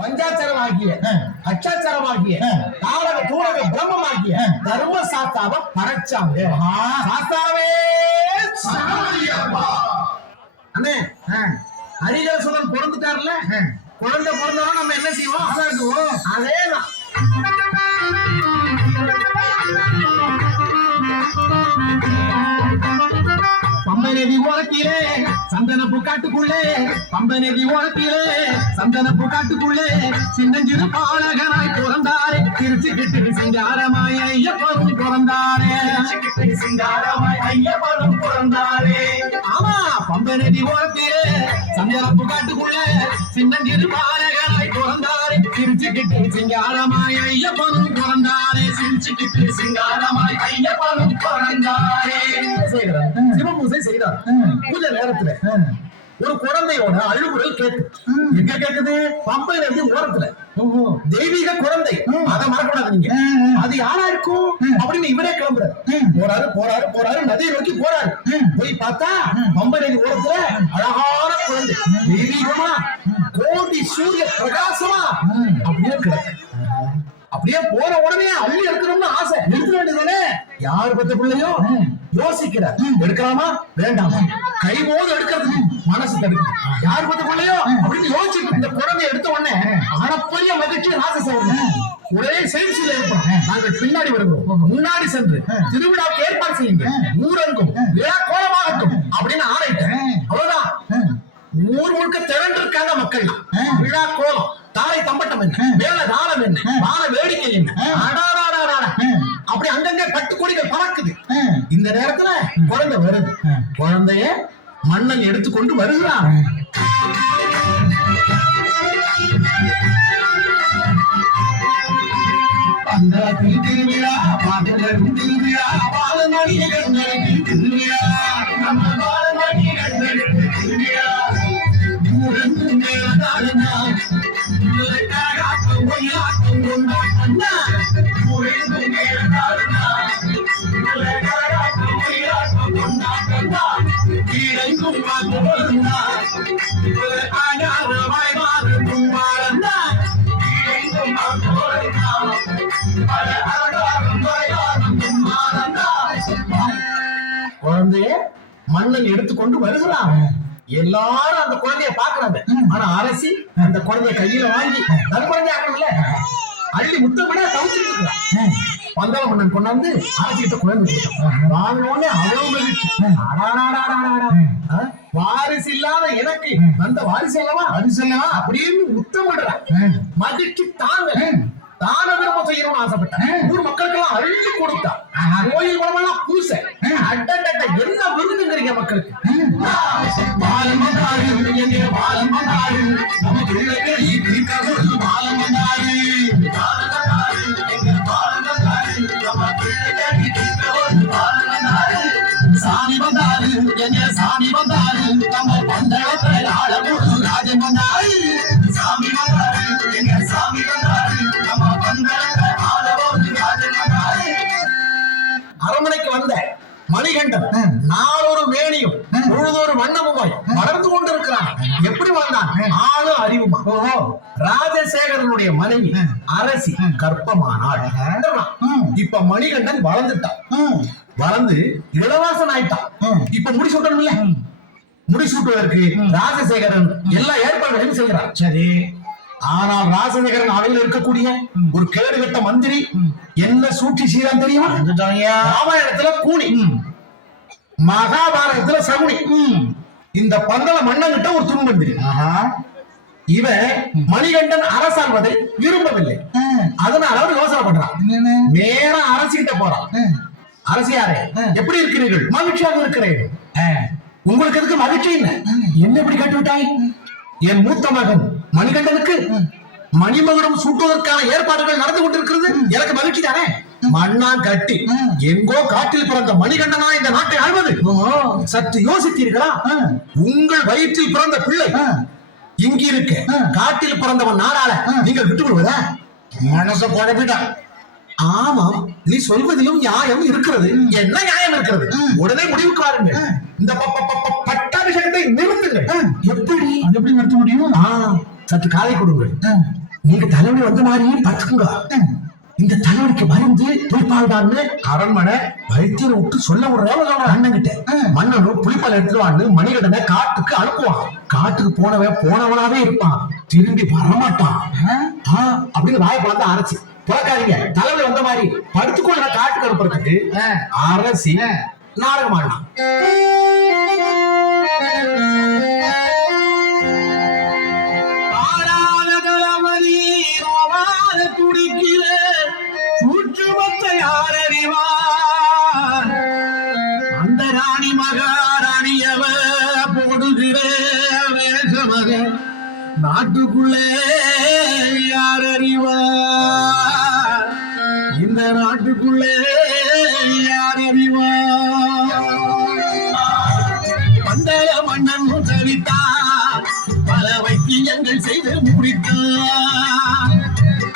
பஞ்சாட்சரமாகிய அச்சாட்சரமாகிய தாரக தூரக பிரம்மமாகிய தர்ம சாஸ்தாவ படைச்சாங்க. சாஸ்தாவே அண்ணே, ஹரிகேசவன் பிறந்துட்டார்ல, குழந்தை பிறந்தவன நம்ம என்ன செய்வோம்? அதேதான். பம்பை நதி ஓரத்திலே சந்தன பூக்காட்டுக்குள்ளே, பம்பை நதி ஓரத்திலே சந்தன பூக்காட்டுக்குள்ளே சின்னஞ்சிறு பாலகனாய் பிறந்தாரே, திருச்சிக்கிட்டு சிங்காரமாய் ஐயப்பனும் பிறந்தாரே, சிங்காரமாய் ஐயப்பனும் பிறந்தாரே. ஆமா, பம்பை நதி ஓரத்திலே சந்தன பூக்காட்டுக்குள்ளே சின்னஞ்சிறு பாலகனாய் பிறந்தாரே, திருச்சிக்கிட்டு சிங்காரமாய் ஐயப்பனும் பிறந்தாரே, திருச்சிக்கிட்டு சிங்காரமாய் ஐயப்பனும் பிறந்தாரே. சிவபூசை செய்தார். பூஜை நேரத்துல ஒரு குழந்தையோட அழுகுரல் கேட்டு, எங்க கேக்குது? பம்பை நதி ஓரத்துல. தெய்வீக குழந்தை, அதை மறக்கூடாது நீங்க. அது யாரா இருக்கும் அப்படின்னு இவரே கிளம்புறாரு. போறாரு போறாரு போறாரு, நதியை நோக்கி போறாரு. போய் பார்த்தா பம்பை நதி ஓரத்துல அழகான குழந்தை, தெய்வீகமா கோடி சூரிய பிரகாசமா அப்படியே கிடக்கு. அப்படியே போற உடனே அள்ளி எடுக்கணும்னு ஆசை, எடுக்க வேண்டியதானே? யாரு பத்த பிள்ளையோ யோசிக்கிறார், எடுக்கலாமா வேண்டாமா, கை போது எடுக்கிறது மனசு தடுக்கு. யாரு பத்த பிள்ளையோ அப்படின்னு யோசிச்சு இந்த குழந்தை எடுத்த உடனே ஆனப்பரிய மகிழ்ச்சி ராசசேகரன் ஒரே செய்தியில இருப்போம். நாங்கள் பின்னாடி வருகிறோம், முன்னாடி சென்று திருவிழாவுக்கு ஏற்பாடு செய்யுங்க, ஊரங்கும் விழா கோலமாகட்டும் அப்படின்னு ஆணையிட்டேன். அவ்வளவுதான். ஊர் முழுக்க திரண்டு இருக்காங்க மக்கள். விழா கோலம், தாரை தம்பட்டம் என்ன, மேல தாளம் என்ன, வான வேடிக்கை என்ன, அப்படி அங்கங்க பட்டுக்கொடிகள் பறக்குது. இந்த நேரத்துல குழந்தை வருது. குழந்தைய மன்னன் எடுத்துக்கொண்டு வருகிறான். திருவிழா பாடலும் திருவிழா, பாலமணிகளுக்கு திருவிழா, நம்ம பாலமணிகளுக்கு திருவிழா. குழந்தைய மன்னன் எடுத்துக்கொண்டு வருகிறான். எல்லாரும் அந்த குழந்தைய பாக்குறாங்க. ஆனா அரசி அந்த குழந்தைய கையில வாங்கி தன் குழந்தைய ஆக்கணும்ல, அள்ளி முத்தமிட தவிச்சிட்டு இருக்கிறான். பந்தாள மன்னன் கொண்டாந்து அரசிக்கிட்ட குழந்தை வாங்கினோடனே அவ்வளவு மகிழ்ச்சி. வாரிசு இல்லாத எனக்கு அந்த வாரிசு அல்லவா, வாரிசு அல்லவா அப்படின்னு முத்தமிடுறான். மகிழ்ச்சி தாங்க தான தர்மம் செய்யணும்னு ஆசைப்பட்டேன். ஊர் மக்களுக்கெல்லாம் அள்ளி கொடுத்தா. கோயில் குளமெல்லாம் பூசை. அட்டட்ட என்ன விருதுங்கிறீங்க மக்களுக்கு? பாலம் வந்தாரு, எங்க பாலம் வந்தாரு, நம்ம பிள்ளைக்கு பாலம் வந்தாரு, எங்க பாலம் வந்தாரு, நம்ம பிள்ளைக்கு பாலம் வந்தாரு. சாமி வந்தாரு, எங்க சாமி வந்தாரு, நம்ம பந்தளத்தை ஆள போது ராஜன் வந்தாரு. சாமி வந்தாரு, எங்க சாமி வந்தாரு, நம்ம பந்தளத்தை ஆள போது ராஜன் வந்தாரு. அரண்மனைக்கு வந்த மணிகண்டன் நாளொரு மேனியும் பொழுதொரு வண்ணமுமாய் வளர்ந்து கொண்டிருக்கிறான். எப்படி வந்தான்? ஆளு அறிவுமா. ராஜசேகரனுடைய மனைவி அரசி கர்ப்பமானாள். இப்ப மணிகண்டன் வளர்ந்துட்டான். வளர்ந்து இளவாசன் ஆயிட்டான். இப்ப முடிசூட்டணும்ல, முடிசூட்டுவதற்கு ராஜசேகரன் எல்லா ஏற்பாடுகளையும் செய்கிறான். சரி, ஆனால் ராஜசேகரன் அவையில் இருக்கக்கூடிய ஒரு கேடுகட்ட மந்திரி என்ன சூழ்ச்சி செய்யறான் தெரியுமா? ராமாயணத்துல கூனி, மகாபாரதத்துல சகுனி. இந்த பந்தள மன்னன்கிட்ட ஒரு துன்பந்திரி. இவன் மணிகண்டன் அரசாள்வதை விரும்பவில்லை. அதனால அவர் யோசனை பண்றான். நேரா அரசிக்கிட்ட போறான். அரசியாரே, எப்படி இருக்கிறீர்கள்? மகிழ்ச்சியாக இருக்கிறீர்கள். உங்களுக்கு எதுக்கு மகிழ்ச்சி? என்ன எப்படி கேட்டுவிட்டாய்? என் மூத்த மகன் மணிகண்டனுக்கு மணிமகுடம் சூட்டுவதற்கான ஏற்பாடுகள் நடந்து கொண்டிருக்கிறது. எனக்கு மகிழ்ச்சி தானே. மண்ணா கட்டி எங்கோ காட்டில் பிறந்த மணிகண்டனா இந்த நாட்டை ஆள்வது? சற்று யோசித்தீர்களா? உங்கள் வயிற்றில் பிறந்த பிள்ளை இங்க இருக்க, காட்டில் பிறந்தவன் நாடால நீங்கள் விட்டு விடுவதா? மனச குழப்பிட்டான். ஆமாம், நீ சொல்வதிலும் நியாயம் இருக்கிறது. என்ன நியாயம் இருக்கிறது? உடனே முடிவுக்கு வாருங்க. இந்த பட்டாபிஷேகத்தை நிறுத்துங்க. எப்படி நிறுத்த முடியும்? சற்று காலை கொடுங்கள். நீங்க தலைவலி வந்த மாதிரி பாத்துக்குங்க. இந்த தலைவலிக்கு மருந்து புளிப்பால் தான் அரண்மனை வைத்தியரை விட்டு சொல்ல விடுற அண்ணன் கிட்ட. மன்னனும் புளிப்பால் எடுத்துருவான்னு மணிகண்டனை காட்டுக்கு அனுப்புவான். காட்டுக்கு போனவனாவே இருப்பான், திரும்பி வரமாட்டான். அப்படின்னு வாயை பார்த்து அரைச்சி புறக்காதீங்க, தலைவலி வந்த மாதிரி படுத்துக்கொள்ள காட்டுக்கு அனுப்புறதுக்கு அரசி நாடகம் ஆடலாம். துடிக்கிற சூட்சுமத்தை யாரறிவார்? அந்த ராணி மகாராணியவ போடுகிற வேஷமக நாட்டுக்குள்ளே யாரறிவார்? இந்த நாட்டுக்குள்ளே யாரறிவார்? பந்தள மன்னன் தவித்தார், பல வைத்தியங்கள் செய்து முடித்தார்.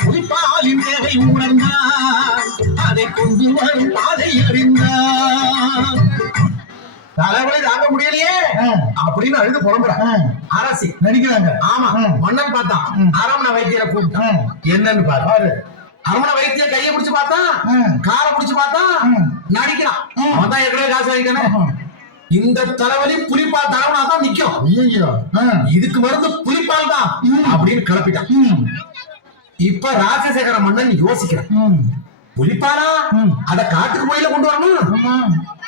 புலிப்பாலின் தேவை உணர்ந்தார், அதை கொண்டு வரும் பாதை அறிந்தார். தலைவலி தாங்க முடியலையே அப்படின்னு அழுது புலம்புறான். அரசி நடிக்கிறாங்க. ஆமா, மன்னன் பார்த்தான், அரமணை வைத்தியரை கூப்பிட்டான். என்னன்னு பாரு. அரமணை வைத்திய கையை பிடிச்சு பார்த்தா, காரை பிடிச்சு பார்த்தா, நடிக்கிறான். அவன் தான் ஏற்கனவே காசு வாங்கிக்கணும். இந்த தலைவலி புலிப்பால் தரவனா தான் நிக்கும். இதுக்கு மருந்து புலிப்பால் தான் அப்படின்னு கிளப்பிட்டான். இப்ப ராஜசேகர மன்னன் யோசிக்கிறான், புலிப்பாலா அத காட்டுக்கு கோயில கொண்டு வரணும்.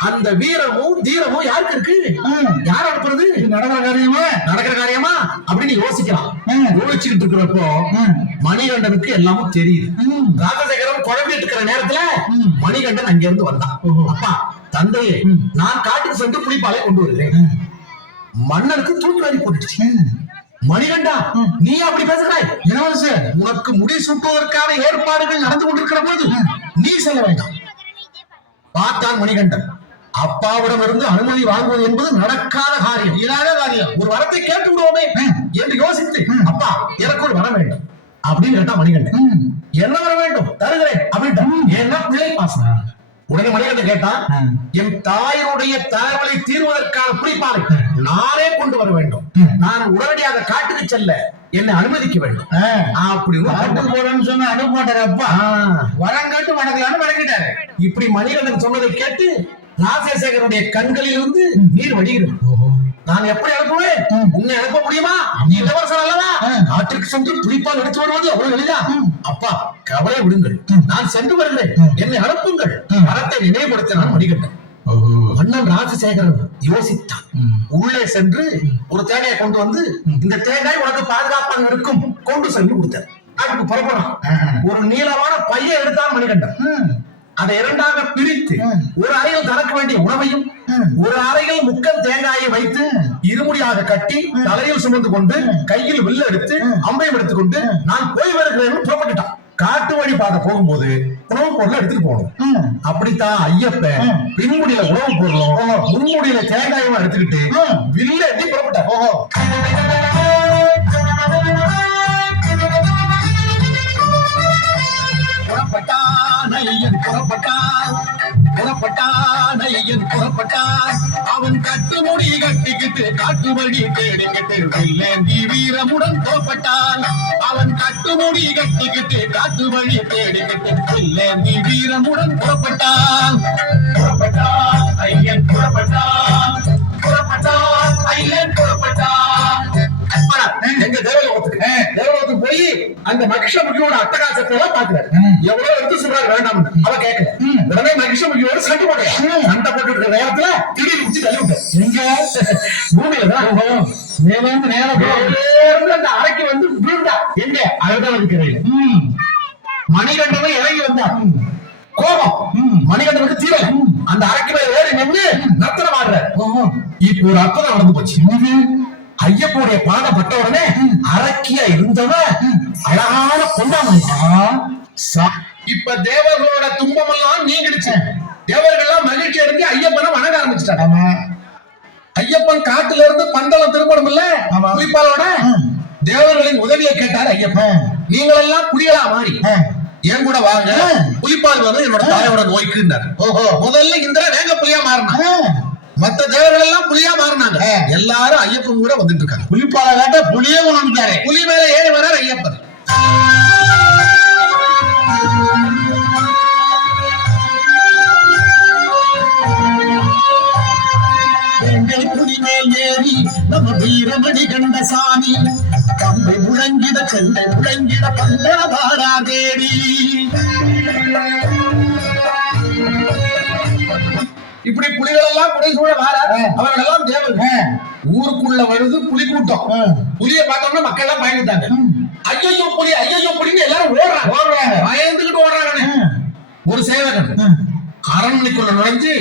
அந்த வீரமும் தீரமும் யாருக்கு இருக்கு? யார் அனுப்புறது? நடக்கிற காரியமா அப்படின்னு யோசிக்கிறான். யோசிச்சுக்கிட்டு இருக்கிறப்போ மணிகண்டனுக்கு எல்லாமும் தெரியுது. ராஜசேகரன் குழம்பிட்டு இருக்கிற நேரத்துல மணிகண்டன் அங்க இருந்து வந்தான். அப்பா, தந்தையே, நான் காட்டுக்கு சென்று புலிப்பாலை கொண்டு வருகிறேன். மன்னனுக்கு தூக்கி வாரி போட்டுச்சு. மணிகண்டா, நீ அப்படி பேசுகிறாய்? இளவரசர், உனக்கு முடி சூட்டுவதற்கான ஏற்பாடுகள் நடந்து கொண்டிருக்கிற போது நீ செல்ல வேண்டாம். பார்த்தான் மணிகண்டன். அப்பாவிடம் இருந்து அனுமதி வாங்குவது என்பது நடக்காத காரியம், இல்லாத காரியம். ஒரு வரத்தை கேட்டு விடுவோமே என்று யோசித்து, அப்பா, எனக்கு ஒரு வரம் வேண்டும் அப்படின்னு கேட்டா மணிகண்டன். என்ன வர வேண்டும்? தருகிறேன் அப்படின்ட்டான். ஏன்னா பிள்ளை பாசம். உடனே மணிகண்டன் கேட்டான், என் தாயினுடைய தலைவலி தீர்வதற்கான புலிப்பாலை நானே கொண்டு வர வேண்டும். நான் உடனடியாக காட்டுக்கு செல்ல என்னை அனுமதிக்க வேண்டும் அப்படின்னு. காட்டுக்கு போறேன்னு சொன்ன அனுப்ப மாட்டாரு அப்பா. வரம் கேட்டு வணக்கலான்னு வணங்கிட்டாரு. இப்படி மணிகண்டன் சொன்னதை கேட்டு ராஜசேகரனுடைய கண்களில் இருந்து நீர் வடிகிறது. நான் எப்படி அனுப்புவேன்? உன்னை அனுப்ப முடியுமா? நீ இளவரசர் அல்லவா? நாட்டிற்கு சென்று புலிப்பால் எடுத்து வருவது அவ்வளவு எளிதா? அப்பா, கவலை விடுங்கள், நான் சென்று வருகிறேன், என்னை அனுப்புங்கள். வரத்தை நினைவுபடுத்தினான் மணிகண்டன். மன்னன் ராஜசேகரன் யோசித்தான். உள்ளே சென்று ஒரு தேங்காயை கொண்டு வந்து, இந்த தேங்காய் உனக்கு பாதுகாப்பாக இருக்கும், கொண்டு சென்று கொடுத்தார். அதுக்கு புறப்படான். ஒரு நீளமான பையை எடுத்தான் மணிகண்டன். அதை இரண்டாக பிரித்து ஒரு அறையில் தனக்கு வேண்டிய உணவையும் ஒரு அறையில் முக்கல் தேங்காயை வைத்து இருமுடியாக கட்டி தலையில் சுமந்து கொண்டு கையில் வில்ல எடுத்து அம்பையும் எடுத்துக்கொண்டு நான் போய் வருகிறேன் புறப்பட்டுட்டான். காட்டு வழி பார்க்க போகும்போது உணவு பொருளை எடுத்துட்டு போகணும். அப்படித்தான் ஐயப்பன் பின்முடியில உணவு பொருளும் முன்முடியில தேங்காயும் எடுத்துக்கிட்டு வில்ல எடுத்து புறப்பட்டார். புறப்பட்டான். அவன் கட்டுமுடி கட்டிக்கிட்டு காட்டு வழி தேடிக்கிட்டு வில்லேந்தி வீரமுடன் புறப்பட்டான். அவன் கட்டுமுடி கட்டிக்கிட்டு காட்டு வழி தேடிக்கிட்டு வில்லேந்தி வீரமுடன் புறப்பட்டான். ஐயன் புறப்பட்டான். ஐயன் புறப்பட்டான். எங்க தேவலோகத்துக்கு போய் அந்த மகிஷமுகியோட அட்டகாசத்தை எல்லாம் பாக்குறாரு. எவ்வளவு எடுத்து சொல்றாரு வேண்டாம் அவ கேட்கல. உடனே மகிஷமுகியோட சண்டை போடுற சண்டை போட்டு இருக்கிற நேரத்துல திடீர் குச்சி தள்ளி விட்டார். எங்க பூமியிலதான் மேலேந்து நேரம் அந்த அறைக்கு வந்து விழுந்தா. எங்க அழகான இருக்கிறேன். மணிகண்டனும் இறங்கி வந்தா. கோபம் மணிகண்டனுக்கு தீவிர அந்த அறைக்கு மேல ஏறி நின்று நர்த்தனம் ஆடுறாரு. இப்போ ஒரு அற்புதம் நடந்து போச்சு. ஐயப்பனுடைய பாதம் பட்ட உடனே அரக்கியா இருந்தவ அழகான பொன்னாமணி. இப்ப தேவர்களோட துன்பம் எல்லாம் நீங்கிடுச்சு. தேவர்கள் மகிழ்ச்சி அடைஞ்சு ஐயப்பனை வணங்க ஆரம்பிச்சுட்டாங்க. ஐயப்பன் காட்டுல இருந்து பந்தளம் திருப்பணம் இல்ல புலிப்பாலோட தேவர்களின் உதவியை கேட்டார் ஐயப்பன். நீங்கள் எல்லாம் புலிகளா மாறி என் கூட வாங்க, புலிப்பால் வந்து என்னோட தாயோட நோய்க்குன்னாரு. ஓஹோ, முதல்ல இந்திரா வேங்க புலியா மாறினா, மத்த தேவர்கள் எல்லாம் புலியா மாறினாங்க. எல்லாரும் ஐயப்பன் கூட வந்துட்டு இருக்காங்க. புலிப்பால காட்ட புலியே உணர்ந்தாரு. புலி மேல ஏறி வர்றார் ஐயப்பன். சாமி பம்பை முழங்கிட செண்டை முழங்கிட பந்தவாடா தேடி. இப்படி புலிகள் எல்லாம் புடைசூழ வார அவர்கள் எல்லாம் தேவர்கள். ஊருக்குள்ள வருது புலி கூட்டம். புலியை பார்த்தோம்னா மக்கள் எல்லாம் பயந்துட்டாங்க. ஐயோ புலி ஐயோ புலின்னு எல்லாரும் ஓடுறாங்க, பயந்துகிட்டு ஓடுறாங்க. ஒரு சேவகன் அரண்மனைக்குள்ள நுழைஞ்சு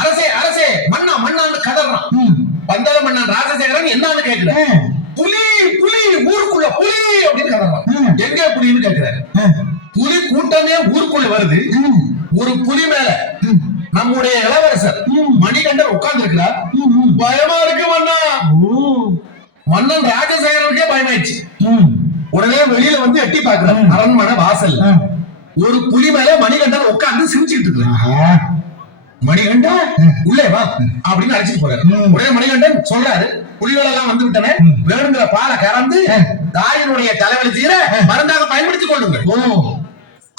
அரசே அரசே மன்னா மன்னான்னு கதறான். பந்தல மன்னன் ராஜசேகரன் என்னன்னு கேக்குற, புலி புலி ஊருக்குள்ள புலி அப்படின்னு கதறான். எங்க புலின்னு கேக்குறாரு. புலி கூட்டமே ஊருக்குள்ள வருது. ஒரு புலி மேல நம்முடைய இளவரசர் மணிகண்டன் உட்கார்ந்து இருக்கிறார். பயமா இருக்கு மன்னா. மன்னன் ராஜசேகரனுக்கே பயமாயிடுச்சு. உடனே வெளியில வந்து எட்டி பாக்குறார். அரண்மனை வாசல் ஒரு புலி மேல மணிகண்டன் உட்கார்ந்து சிரிச்சுட்டு இருக்கிறார். மணிகண்டன் உள்ளே வா அப்படின்னு அழைச்சிட்டு போறாரு. உடனே மணிகண்டன் சொல்றாரு, புலிகள் எல்லாம் வந்து விட்டன, வேணுங்கிற பாலை கறந்து தாயினுடைய தலைவலி தீர மருந்தாக பயன்படுத்திக் கொள்ளுங்க.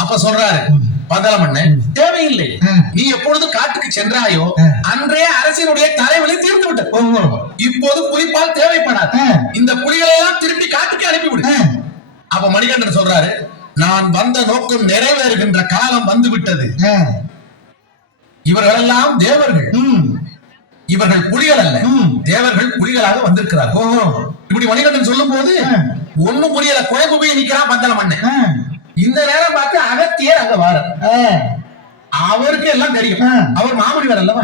அப்ப சொல்றாரு பந்தல மன்னன், தேவையில்லை, நீ எப்பொழுது காட்டுக்கு சென்றாயோ அன்றைய அரசினுடைய தலைவலி தீர்ந்து விட்டது. இப்போது புலிப்பால் தேவைப்படாது. இந்த புலிகளை எல்லாம் திருப்பி காட்டுக்கு அனுப்பிவிடு. அப்ப மணிகண்டன் சொல்றாரு, நான் வந்த நோக்கம் நிறைவேறுகின்ற காலம் வந்து விட்டது. இவர்கள் எல்லாம் தேவர்கள், இவர்கள் புலிகள் அல்ல. தேவர்கள் புலிகளாக வந்திருக்கிறார்கள். இப்படி மணிகண்டன் சொல்லும் போது ஒண்ணும் புரியல, குழம்பு போய் நிக்கிறான் பந்தல மன்னன். இந்த நேரம் பார்த்து அகத்தியர் அங்க வார. அவருக்கு எல்லாம் தெரியும், அவர் மாமுனிவர் அல்லவா.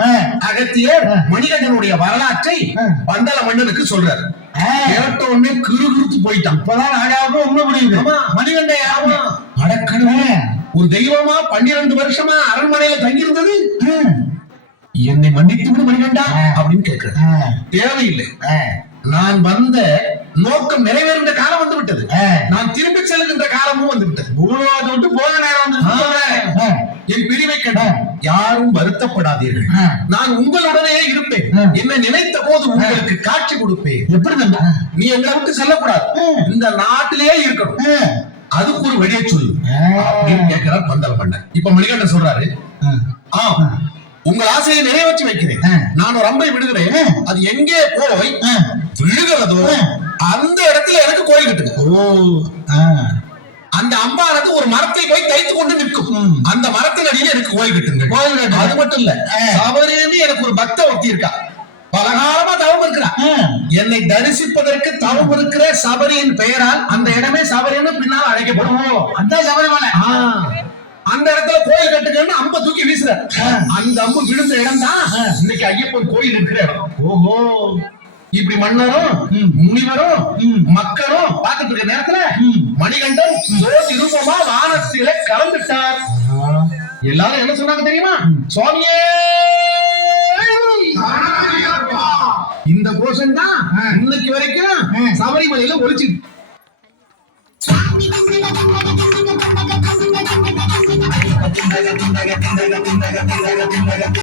அகத்தியர் மணிகண்டனுடைய வரலாற்றை பந்தல மன்னனுக்கு சொல்றாரு. கேட்ட உடனே கிறுகிறுத்து போயிட்டான். இப்பதான் ஆகாம உண்மை முடியுது. மணிகண்டன் யாருமா அடக்கணுமே, ஒரு தெய்வமா 12 வருஷமா அரண்மனையில தங்கியிருந்தது, என்னை மன்னித்து விடு மணிகண்டா அப்படின்னு கேட்கிறேன். தேவையில்லை, நான் வந்த நோக்கம் நிறைவேறுகின்ற காலம் வந்து விட்டது. நான் திரும்பி செல்கின்ற காலமும் வந்து விட்டது. பூலோகத்தை விட்டு போக நேரம் வந்து என் பிரிவை கண்ட யாரும் வருத்தப்படாதீர்கள். நான் உங்களுடனே இருப்பேன். என்ன நினைத்த போது உங்களுக்கு காட்சி கொடுப்பேன். எப்படி நீ எங்களை விட்டு செல்லக்கூடாது, இந்த நாட்டிலேயே இருக்கணும், அதுக்கு ஒரு வெளியே சொல்லு அப்படின்னு கேட்கிறார் பந்தல மன்னன். இப்ப மணிகண்டன் சொல்றாரு, உங்கள் ஆசையை நிறைவேற்றி வைக்கிறேன். நான் ஒரு அம்பை விடுகிறேன், அது எங்கே போய் விழுகிறதோ அந்த இடத்துல எனக்கு கோயில் கட்டுங்க. அந்த அம்பானது ஒரு மரத்தை போய் தைத்து கொண்டு நிற்கும். அந்த மரத்தின் அடியில் எனக்கு கோயில் கட்டுங்க. கோயில் கட்டு அது மட்டும் இல்ல, சபரின்னு எனக்கு ஒரு பக்த ஒருத்தி இருக்கா, பலகாலமா தவம் இருக்கிறா. என்னை தரிசிப்பதற்கு தவம் இருக்கிற சபரியின் பெயரால் அந்த இடமே சபரின்னு பின்னால் அழைக்கப்படும். அந்த சபரிமலை அந்த இடத்துல கோயில் கட்டுக்கன்னு அம்ப தூக்கி வீசுற. அந்த அம்பு விழுந்த இடம் தான் இன்னைக்கு ஐயப்பன் கோயில் இருக்கிற இடம். ஓஹோ, இப்படி மன்னரும் முனிவரும் மக்களும் பார்த்துட்டு இருக்க நேரத்துல மணிகண்டன் ஜோதி ரூபமா வானத்தில கலந்துட்டார். எல்லாரும் என்ன சொன்னாங்க தெரியுமா? சுவாமியே, இந்த கோஷம் தான் இன்னைக்கு வரைக்கும் சபரிமலையில ஒழிச்சு